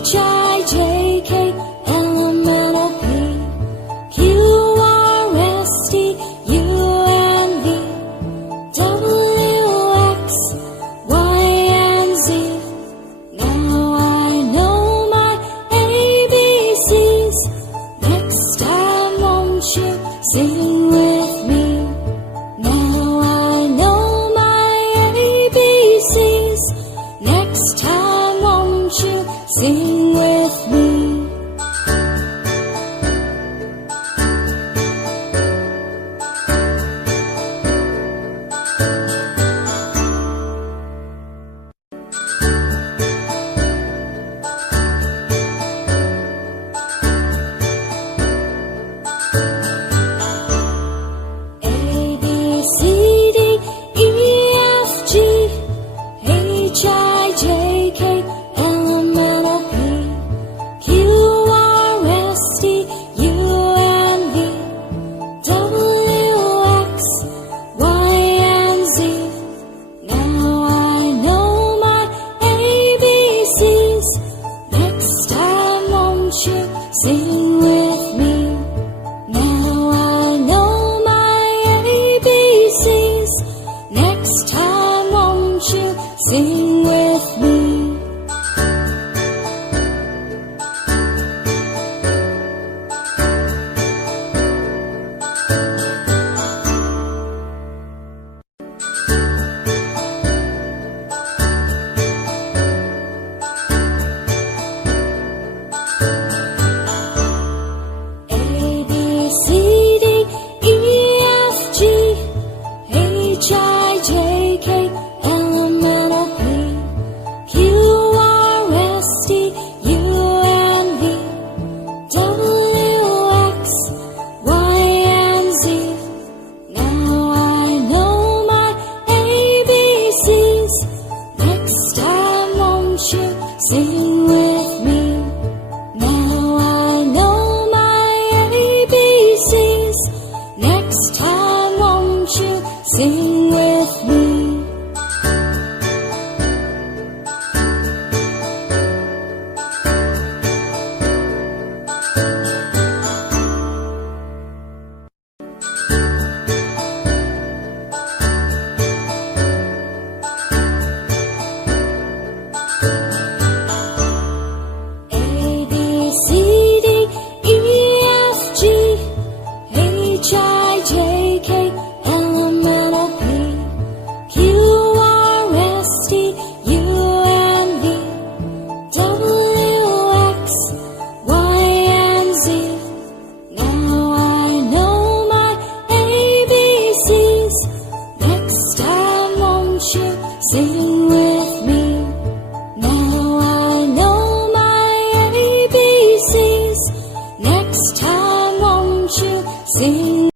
H I J K L M N O P Q R S T U N V W X Y and Z. Now I know my ABCs. Next time won't you sing with me? Now I know my ABCs. Next time won't you sing with me?